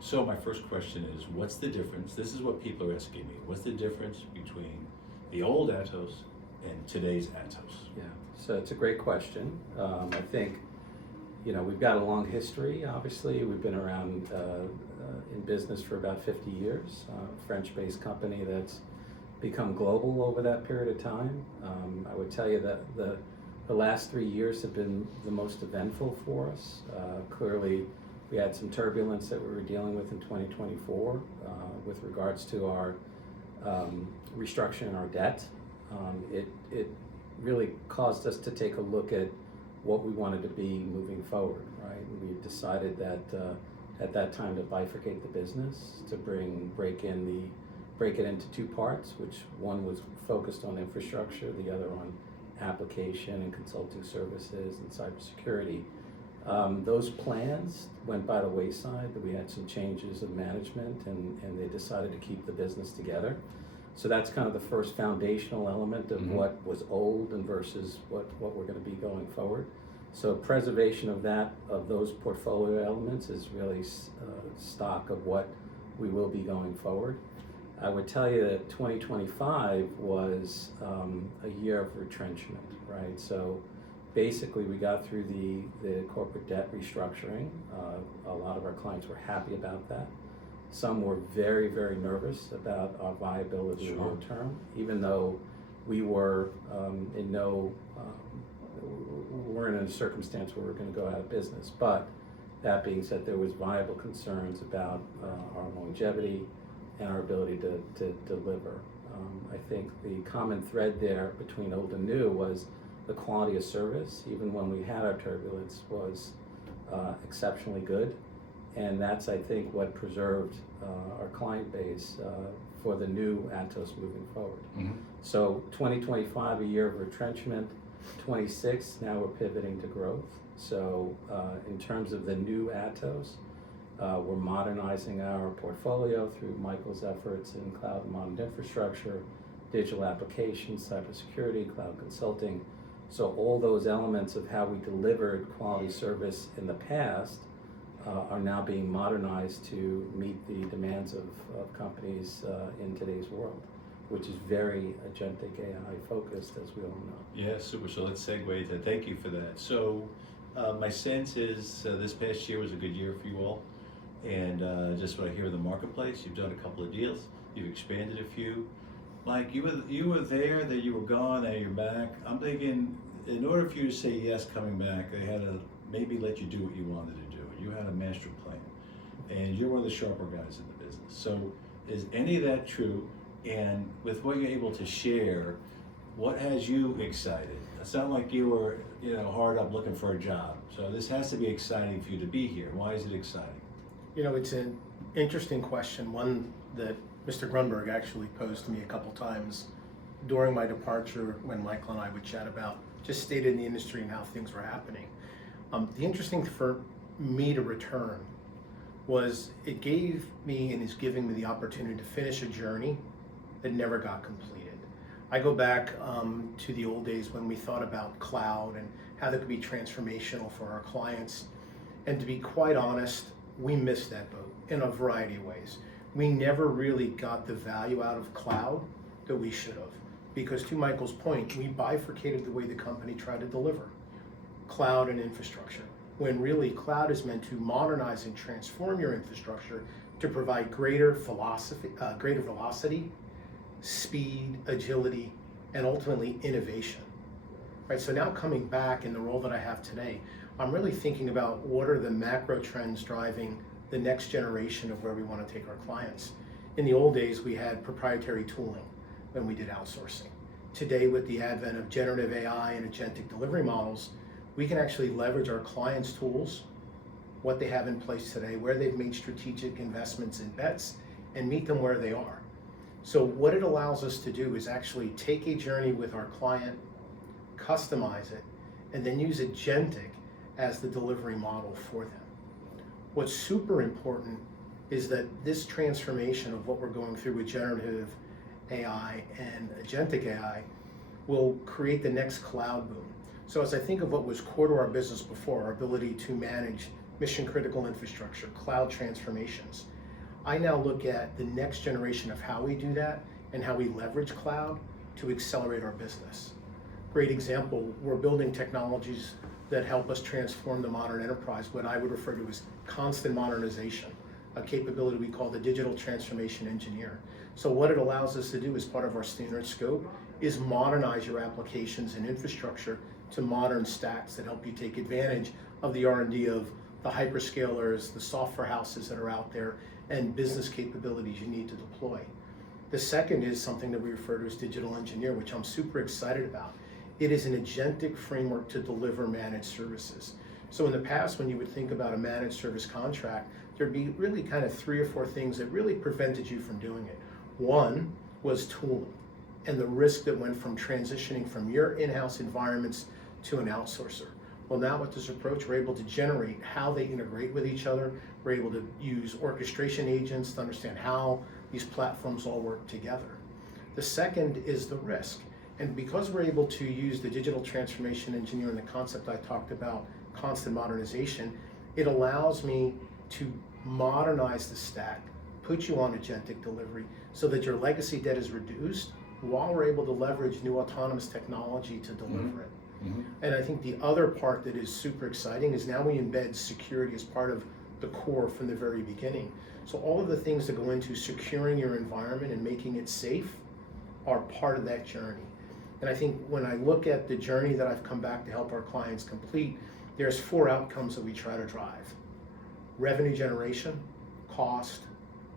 So my first question is, what's the difference? This is what people are asking me. What's the difference between the old Atos and today's Atos? Yeah, so it's a great question. I think, we've got a long history, obviously. We've been around in business for about 50 years, French-based company that's become global over that period of time. I would tell you that the last 3 years have been the most eventful for us. Clearly, we had some turbulence that we were dealing with in 2024 with regards to our restructuring our debt. It really caused us to take a look at what we wanted to be moving forward, right? We decided that at that time to bifurcate the business, to break it into two parts, which one was focused on infrastructure, the other on application and consulting services and cybersecurity. Those plans went by the wayside. We had some changes of management, and they decided to keep the business together. So that's kind of the first foundational element of what was old and versus what we're going to be going forward. So preservation of those portfolio elements is really stock of what we will be going forward. I would tell you that 2025 was a year of retrenchment, right? So basically we got through the corporate debt restructuring. A lot of our clients were happy about that. Some were very, very nervous about our viability long term, even though we were we're in a circumstance where we're going to go out of business. But that being said, there was viable concerns about our longevity and our ability to deliver. I think the common thread there between old and new was the quality of service, even when we had our turbulence, was exceptionally good. And that's, I think, what preserved our client base for the new Atos moving forward. So 2025, a year of retrenchment. 26, now we're pivoting to growth. So in terms of the new Atos, we're modernizing our portfolio through Michael's efforts in cloud and modern infrastructure, digital applications, cybersecurity, cloud consulting. So all those elements of how we delivered quality service in the past are now being modernized to meet the demands of companies in today's world, which is very agentic AI focused, as we all know. Yeah, super. So let's segue to thank you for that. So my sense is this past year was a good year for you all. And just what I hear in the marketplace, you've done a couple of deals, you've expanded a few. Mike, you were there, then you were gone, now you're back. I'm thinking, in order for you to say yes coming back, they had to maybe let you do what you wanted to do. You had a master plan, and you're one of the sharper guys in the business. So is any of that true? And with what you're able to share, what has you excited? It sounded like you were, hard up looking for a job. So this has to be exciting for you to be here. Why is it exciting? It's an interesting question, one that Mr. Grunberg actually posed to me a couple times during my departure when Michael and I would chat about just state in the industry and how things were happening. The interesting for me to return was it gave me and is giving me the opportunity to finish a journey that never got completed. I go back to the old days when we thought about cloud and how that could be transformational for our clients. And to be quite honest, we missed that boat in a variety of ways. We never really got the value out of cloud that we should have. Because to Michael's point, we bifurcated the way the company tried to deliver cloud and infrastructure, when really cloud is meant to modernize and transform your infrastructure to provide greater velocity, speed, agility, and ultimately innovation. Right, so now coming back in the role that I have today, I'm really thinking about what are the macro trends driving the next generation of where we want to take our clients. In the old days, we had proprietary tooling when we did outsourcing. Today, with the advent of generative AI and agentic delivery models, we can actually leverage our clients' tools, what they have in place today, where they've made strategic investments and bets, and meet them where they are. So what it allows us to do is actually take a journey with our client, customize it, and then use agentic as the delivery model for them. What's super important is that this transformation of what we're going through with generative AI and agentic AI will create the next cloud boom. So as I think of what was core to our business before, our ability to manage mission critical infrastructure, cloud transformations. I now look at the next generation of how we do that and how we leverage cloud to accelerate our business. Great example, we're building technologies that help us transform the modern enterprise, what I would refer to as constant modernization, a capability we call the digital transformation engineer. So what it allows us to do as part of our standard scope is modernize your applications and infrastructure to modern stacks that help you take advantage of the R&D of the hyperscalers, the software houses that are out there, and business capabilities you need to deploy. The second is something that we refer to as digital engineer, which I'm super excited about. It is an agentic framework to deliver managed services. So in the past, when you would think about a managed service contract, there'd be really kind of 3 or 4 things that really prevented you from doing it. One was tooling and the risk that went from transitioning from your in-house environments to an outsourcer. Well, now with this approach, we're able to generate how they integrate with each other. We're able to use orchestration agents to understand how these platforms all work together. The second is the risk. And because we're able to use the digital transformation engineer and the concept I talked about, constant modernization, it allows me to modernize the stack, put you on agentic delivery so that your legacy debt is reduced while we're able to leverage new autonomous technology to deliver it. And I think the other part that is super exciting is now we embed security as part of the core from the very beginning. So all of the things that go into securing your environment and making it safe are part of that journey. And I think when I look at the journey that I've come back to help our clients complete, there's 4 outcomes that we try to drive. Revenue generation, cost,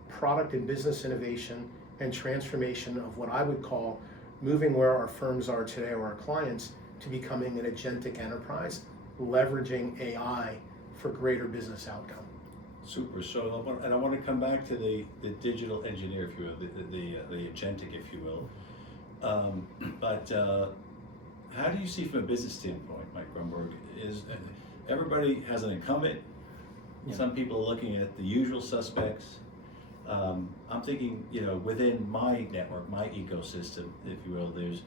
product and business innovation, and transformation of what I would call moving where our firms are today or our clients to becoming an agentic enterprise, leveraging AI for greater business outcome. Super. So, I want to come back to the digital engineer, if you will, the agentic, if you will. But how do you see from a business standpoint, Mike Grunberg, is everybody has an incumbent? Yeah. Some people are looking at the usual suspects. I'm thinking, within my network, my ecosystem, if you will, there's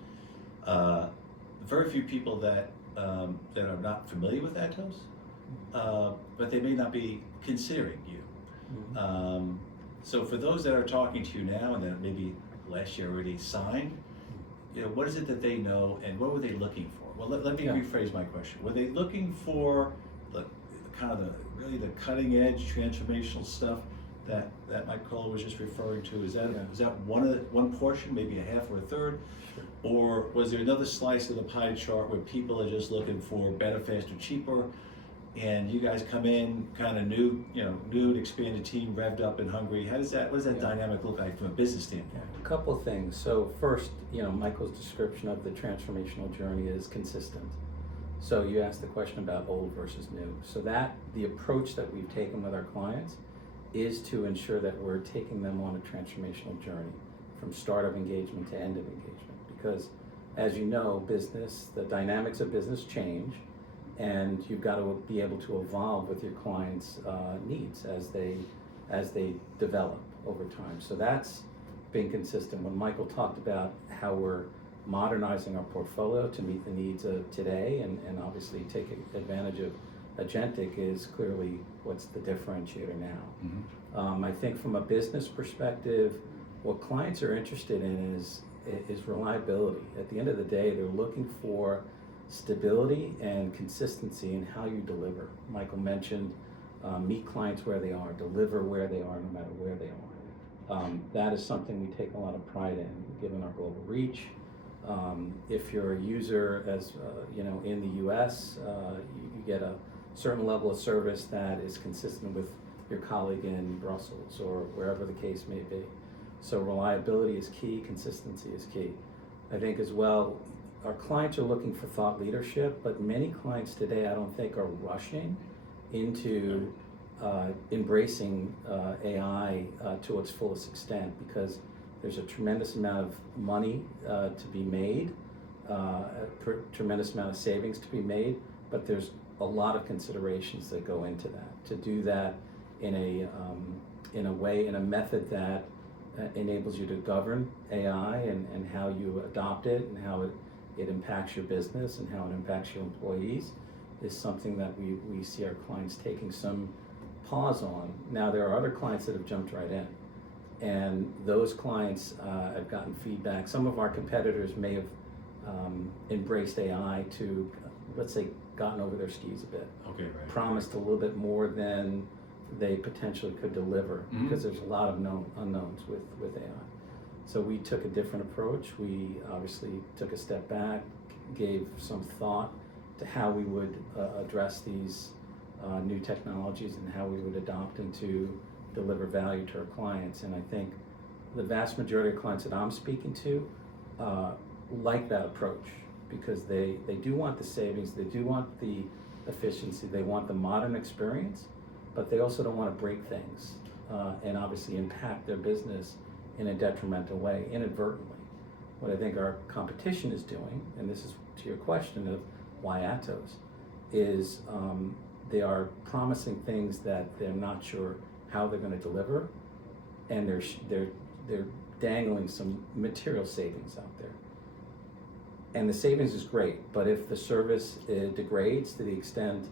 very few people that are not familiar with Atos, but they may not be considering you. So for those that are talking to you now and that maybe last year already signed, what is it that they know and what were they looking for? Well, let me rephrase my question. Were they looking for kind of the cutting edge transformational stuff that Mike Kollar was just referring to? Is that one portion, maybe a half or a third? Sure. Or was there another slice of the pie chart where people are just looking for better, faster, cheaper, and you guys come in kind of new and expanded team, revved up and hungry? What does that dynamic look like from a business standpoint? A couple of things. So first, Michael's description of the transformational journey is consistent. So you asked the question about old versus new. So the approach that we've taken with our clients is to ensure that we're taking them on a transformational journey from start of engagement to end of engagement. Because as you know, the dynamics of business change, and you've got to be able to evolve with your clients' needs as they develop over time. So that's been consistent. When Michael talked about how we're modernizing our portfolio to meet the needs of today and obviously take advantage of Agentic is clearly what's the differentiator now. I think from a business perspective, what clients are interested in is reliability. At the end of the day, they're looking for stability and consistency in how you deliver. Michael mentioned meet clients where they are, deliver where they are, no matter where they are. That is something we take a lot of pride in, given our global reach. If you're a user, in the U.S., you get a certain level of service that is consistent with your colleague in Brussels or wherever the case may be. So reliability is key, consistency is key. I think as well, our clients are looking for thought leadership, but many clients today I don't think are rushing into embracing AI to its fullest extent, because there's a tremendous amount of money to be made, a tremendous amount of savings to be made, but there's a lot of considerations that go into that. To do that in a way, in a method that enables you to govern AI and how you adopt it and how it impacts your business and how it impacts your employees is something that we see our clients taking some pause on. Now, there are other clients that have jumped right in, and those clients have gotten feedback. Some of our competitors may have embraced AI to, let's say, gotten over their skis a bit, Okay, right. promised a little bit more than they potentially could deliver, because there's a lot of unknowns with AI. So we took a different approach. We obviously took a step back, gave some thought to how we would address these new technologies and how we would adopt them to deliver value to our clients. And I think the vast majority of clients that I'm speaking to like that approach, because they do want the savings, they do want the efficiency, they want the modern experience, but they also don't want to break things and obviously impact their business in a detrimental way, inadvertently. What I think our competition is doing, and this is to your question of why Atos, is they are promising things that they're not sure how they're going to deliver, and they're dangling some material savings out there. And the savings is great, but if the service degrades to the extent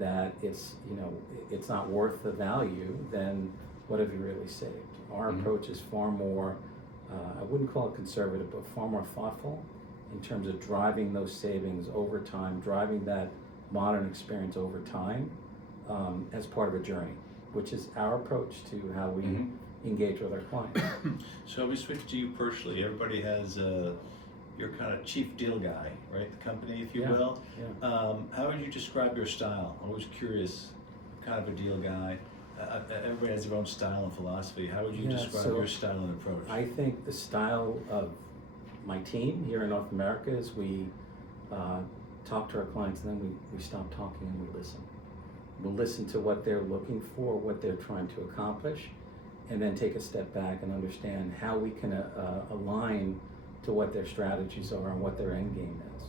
that it's not worth the value, then what have you really saved? Our approach is far more, I wouldn't call it conservative, but far more thoughtful in terms of driving those savings over time, driving that modern experience over time as part of a journey, which is our approach to how we engage with our clients. So we switch to you personally. Everybody has your kind of chief deal guy, right? The company, if you will. Yeah. How would you describe your style? I'm always curious, kind of a deal guy. Everybody has their own style and philosophy. How would you describe your style and approach? I think the style of my team here in North America is we talk to our clients, and then we stop talking and we listen. We'll listen to what they're looking for, what they're trying to accomplish, and then take a step back and understand how we can align to what their strategies are and what their end game is.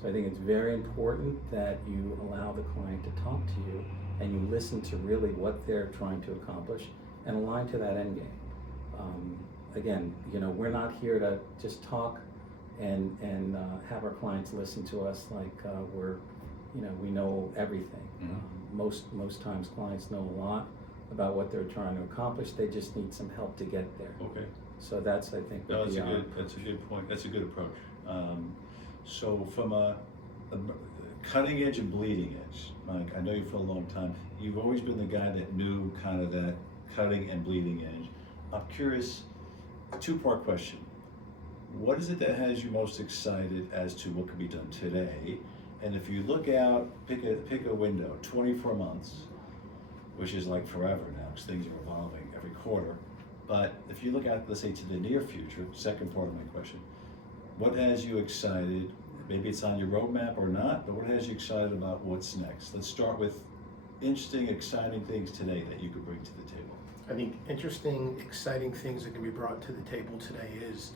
So I think it's very important that you allow the client to talk to you and you listen to really what they're trying to accomplish and align to that end game. Again, we're not here to just talk and have our clients listen to us like we know everything. Most times clients know a lot about what they're trying to accomplish. They just need some help to get there. Okay. So that's, I think, that's a good point. That's a good approach. So from a cutting edge and bleeding edge, Mike, I know you for a long time. You've always been the guy that knew kind of that cutting and bleeding edge. I'm curious, a two-part question. What is it that has you most excited as to what could be done today? And if you look out, pick a window, 24 months, which is like forever now, because things are evolving every quarter. But if you look out, let's say, to the near future, second part of my question, what has you excited? Maybe it's on your roadmap or not, but what has you excited about what's next? Let's start with interesting, exciting things today that you could bring to the table. I think interesting, exciting things that can be brought to the table today is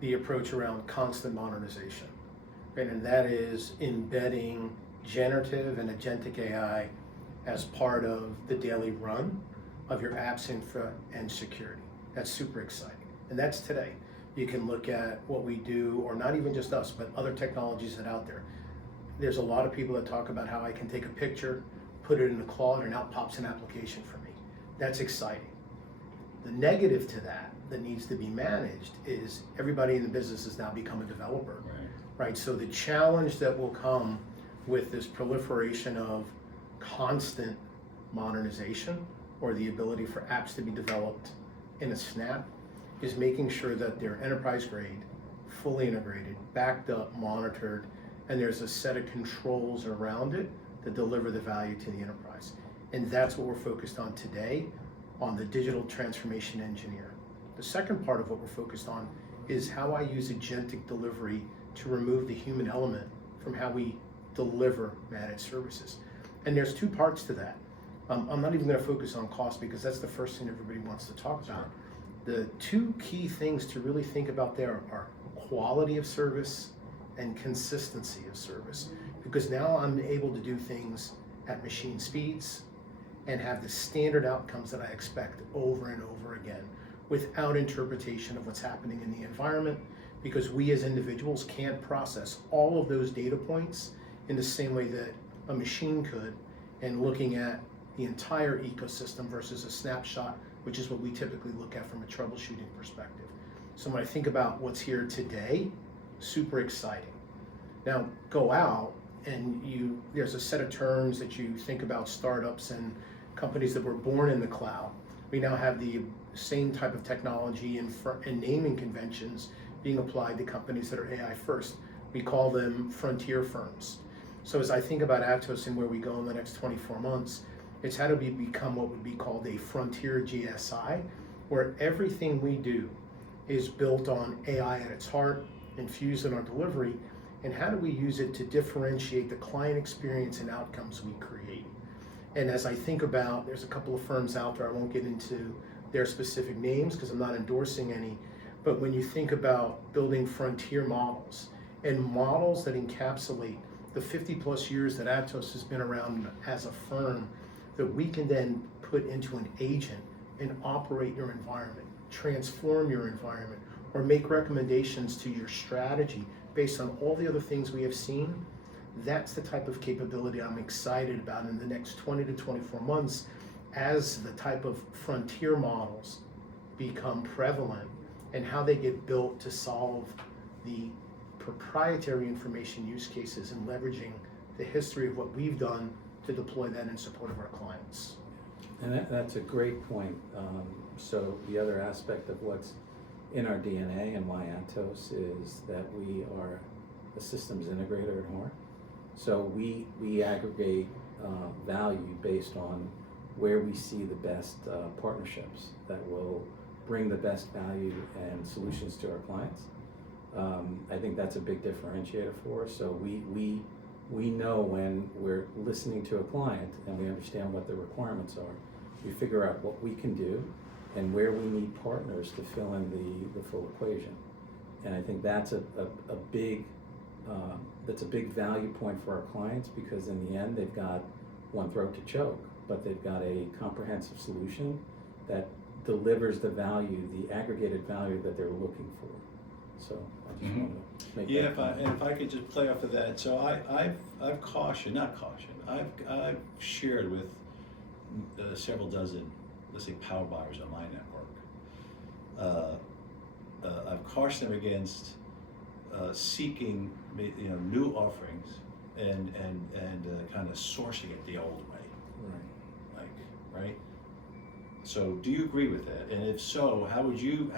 the approach around constant modernization. Right? And that is embedding generative and agentic AI as part of the daily run of your apps infra and security. That's super exciting. And that's today. You can look at what we do, or not even just us, but other technologies that are out there. There's a lot of people that talk about how I can take a picture, put it in the cloud, and out pops an application for me. That's exciting. The negative to that needs to be managed is everybody in the business has now become a developer. Right? So the challenge that will come with this proliferation of constant modernization, or the ability for apps to be developed in a snap, is making sure that they're enterprise grade, fully integrated, backed up, monitored, and there's a set of controls around it that deliver the value to the enterprise. And that's what we're focused on today on the digital transformation engineer. The second part of what we're focused on is how I use agentic delivery to remove the human element from how we deliver managed services. And there's two parts to that. I'm not even going to focus on cost because that's the first thing everybody wants to talk about. The two key things to really think about there are quality of service and consistency of service. Because now I'm able to do things at machine speeds and have the standard outcomes that I expect over and over again without interpretation of what's happening in the environment, because we as individuals can't process all of those data points in the same way that a machine could, and looking at the entire ecosystem versus a snapshot, which is what we typically look at from a troubleshooting perspective. So when I think about what's here today, super exciting. Now go out and there's a set of terms that you think about startups and companies that were born in the cloud. We now have the same type of technology and naming conventions being applied to companies that are AI first. We call them frontier firms. So as I think about Atos and where we go in the next 24 months, it's how do we become what would be called a frontier GSI, where everything we do is built on AI at its heart, infused in our delivery, and how do we use it to differentiate the client experience and outcomes we create. And as I think about, there's a couple of firms out there, I won't get into their specific names because I'm not endorsing any, but when you think about building frontier models and models that encapsulate the 50 plus years that Atos has been around as a firm, that we can then put into an agent and operate your environment, transform your environment, or make recommendations to your strategy based on all the other things we have seen, that's the type of capability I'm excited about in the next 20 to 24 months as the type of frontier models become prevalent and how they get built to solve the proprietary information use cases and leveraging the history of what we've done to deploy that in support of our clients. And that's a great point. So the other aspect of what's in our DNA and why Atos is that we are a systems integrator at heart. So we aggregate value based on where we see the best partnerships that will bring the best value and solutions to our clients. I think that's a big differentiator for us. So we know when we're listening to a client and we understand what their requirements are, we figure out what we can do and where we need partners to fill in the full equation. And I think that's a big value point for our clients, because in the end they've got one throat to choke, but they've got a comprehensive solution that delivers the value, the aggregated value that they're looking for. So I just want to make that. If I could just play off of that. So I've cautioned, I've shared with several dozen, let's say, power buyers on my network. I've cautioned them against seeking, new offerings and kind of sourcing it the old way. Right? So do you agree with that? And if so, how would you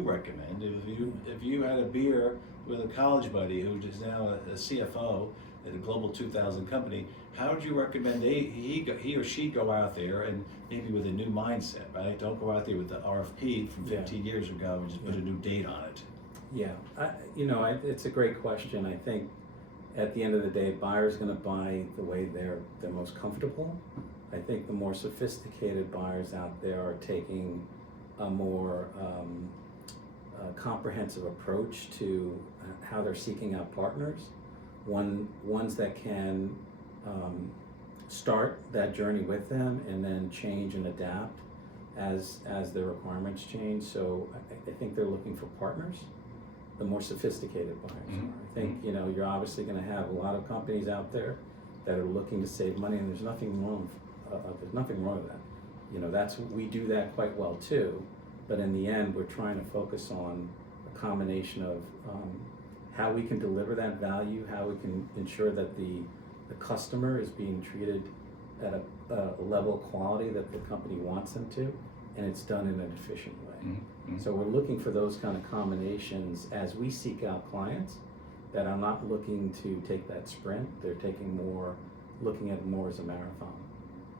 recommend if you had a beer with a college buddy who is now a CFO at a global 2,000 company, how would you recommend he or she go out there and maybe with a new mindset, right? Don't go out there with the RFP from 15 years ago and just put a new date on it. Yeah, it's a great question. I think at the end of the day, buyers going to buy the way they're most comfortable. I think the more sophisticated buyers out there are taking a more comprehensive approach to how they're seeking out partners. Ones that can start that journey with them and then change and adapt as their requirements change. So I think they're looking for partners. The more sophisticated buyers are. I think you're obviously going to have a lot of companies out there that are looking to save money, and there's nothing wrong with that. We do that quite well too. But in the end, we're trying to focus on a combination of how we can deliver that value, how we can ensure that the customer is being treated at a level of quality that the company wants them to, and it's done in an efficient way. So we're looking for those kind of combinations as we seek out clients that are not looking to take that sprint. They're looking at it more as a marathon,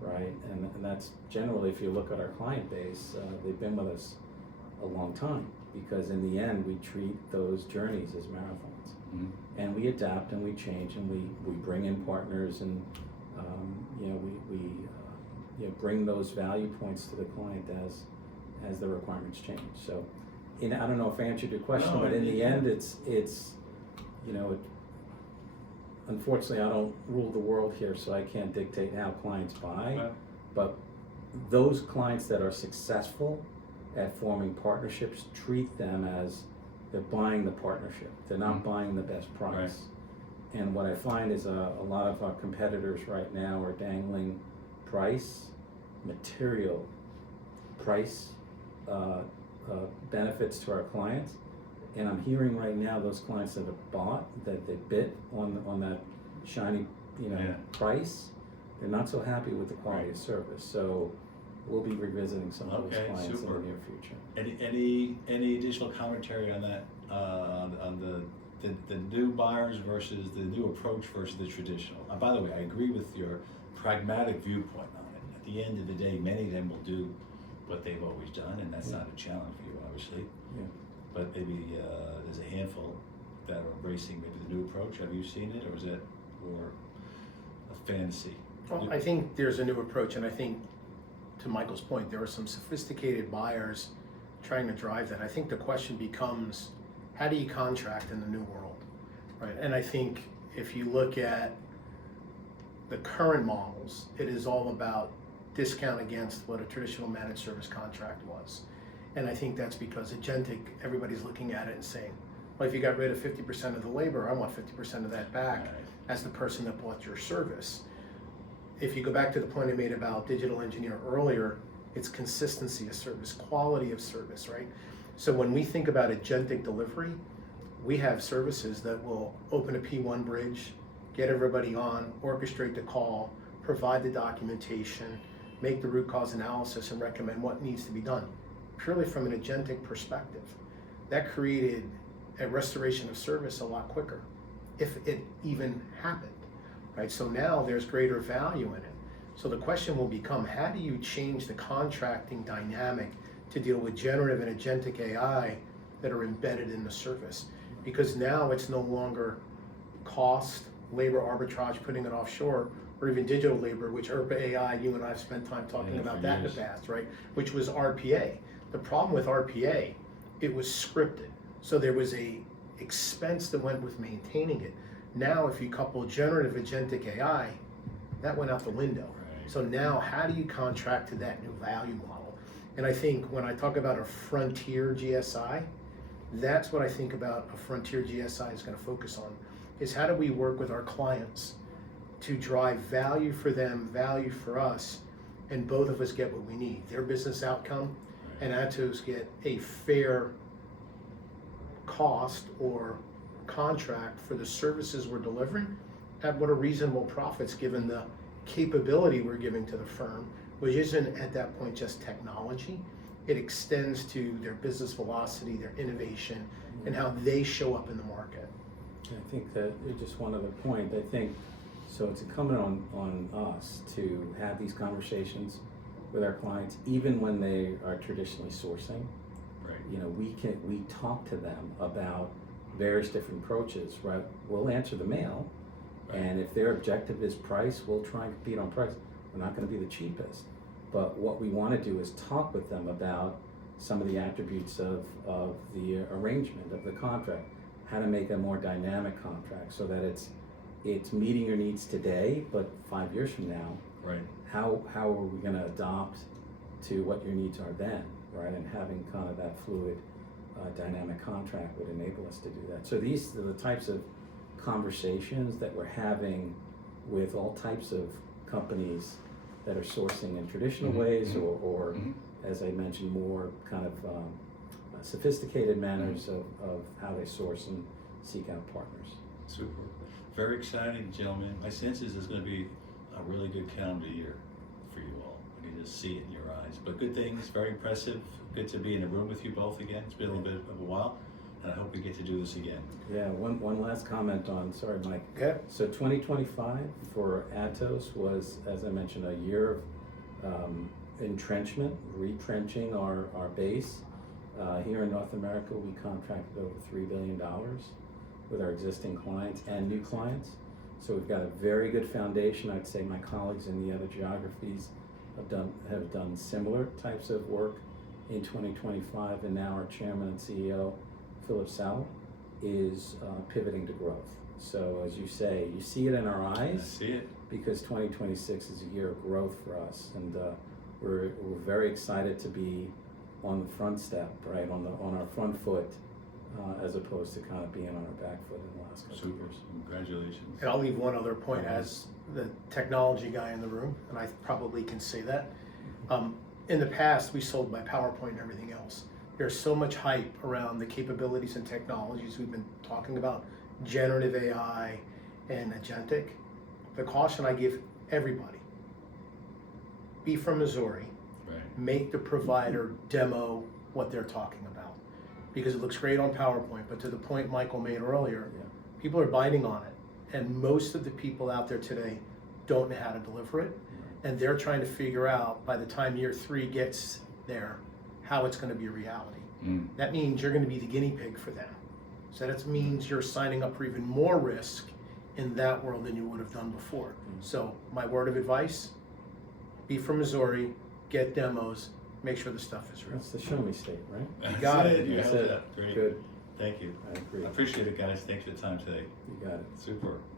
right? And that's generally, if you look at our client base, they've been with us a long time, because in the end we treat those journeys as marathons. And we adapt and we change and we bring in partners and we bring those value points to the client as the requirements change. So I don't know if I answered your question, but in the end it's unfortunately I don't rule the world here, so I can't dictate how clients buy. Well, but those clients that are successful at forming partnerships treat them as they're buying the partnership. They're not buying the best price. And what I find is a lot of our competitors right now are dangling price, material, price benefits to our clients. And I'm hearing right now those clients that have bought, that they bid on that shiny, Yeah. price, they're not so happy with the quality of service. So we'll be revisiting some of those Okay, clients super. in the near future. Any additional commentary on that, on the new buyers versus the new approach versus the traditional? By the way, I agree with your pragmatic viewpoint on it. At the end of the day, many of them will do what they've always done, and that's not a challenge for you, obviously. Yeah. But maybe there's a handful that are embracing maybe the new approach. Have you seen it, or is that more a fantasy? Well, I think there's a new approach, and I think, to Michael's point, there are some sophisticated buyers trying to drive that. I think the question becomes, how do you contract in the new world, right? And I think if you look at the current models, it is all about discount against what a traditional managed service contract was. And I think that's because Agentic, everybody's looking at it and saying, well, if you got rid of 50% of the labor, I want 50% of that back as the person that bought your service. If you go back to the point I made about digital engineer earlier, it's consistency of service, quality of service, right? So when we think about agentic delivery, we have services that will open a P1 bridge, get everybody on, orchestrate the call, provide the documentation, make the root cause analysis, and recommend what needs to be done, purely from an agentic perspective. That created a restoration of service a lot quicker, if it even happened, right? So now there's greater value in it. So the question will become, how do you change the contracting dynamic to deal with generative and agentic AI that are embedded in the service? Because now it's no longer cost, labor arbitrage, putting it offshore, or even digital labor, which ERPA AI, you and I have spent time talking about that in the past, right? Which was RPA. The problem with RPA, it was scripted. So there was a expense that went with maintaining it. Now, if you couple generative agentic AI, that went out the window. So now, how do you contract to that new value model? And I think when I talk about a frontier GSI, that's what I think about a frontier GSI is going to focus on, is how do we work with our clients to drive value for them, value for us, and both of us get what we need, their business outcome, and Atos get a fair cost or contract for the services we're delivering at what are reasonable profits given the capability we're giving to the firm, which isn't at that point just technology. It extends to their business velocity, their innovation, and how they show up in the market. I think that, just one other point, I think, so it's incumbent on us to have these conversations with our clients, even when they are traditionally sourcing. Right. We talk to them about various different approaches, right? We'll answer the mail, and if their objective is price, we'll try and compete on price. We're not going to be the cheapest, but what we want to do is talk with them about some of the attributes of the arrangement of the contract, how to make a more dynamic contract so that it's meeting your needs today, but 5 years from now, Right. how are we going to adopt to what your needs are then, right? And having kind of that fluid, dynamic contract would enable us to do that. So these are the types of conversations that we're having with all types of companies that are sourcing in traditional ways, or as I mentioned, more kind of sophisticated manners of how they source and seek out partners. Super. Very exciting, gentlemen. My sense is there's going to be a really good calendar year for you all. I can just see it in your eyes. But good things, very impressive. Good to be in a room with you both again. It's been a little bit of a while, and I hope we get to do this again. Yeah, one last comment on, sorry Mike. Okay. So 2025 for Atos was, as I mentioned, a year of entrenchment, retrenching our base. Here in North America, we contracted over $3 billion with our existing clients and new clients. So we've got a very good foundation. I'd say my colleagues in the other geographies have done similar types of work in 2025, and now our chairman and CEO, Philip Sal, is pivoting to growth. So as you say, you see it in our eyes. I see it. Because 2026 is a year of growth for us, and we're very excited to be on the front step, right, on our front foot, as opposed to kind of being on our back foot in the last couple of Super, years. And congratulations. I'll leave one other point as the technology guy in the room, and I probably can say that. In the past, we sold by PowerPoint and everything else. There's so much hype around the capabilities and technologies we've been talking about, generative AI and Agentic. The caution I give everybody, be from Missouri, Right. make the provider demo what they're talking about. Because it looks great on PowerPoint, but to the point Michael made earlier, Yeah. people are biting on it. And most of the people out there today don't know how to deliver it. And they're trying to figure out, by the time year 3 gets there, how it's gonna be a reality. That means you're gonna be the guinea pig for them. So that means you're signing up for even more risk in that world than you would have done before. So my word of advice, be from Missouri, get demos, make sure the stuff is real. That's the show me state, right? That's got it. You That's have it. that. Great. Good. Thank you. I agree. I appreciate it, guys. Thanks for your time today. You got it. Super.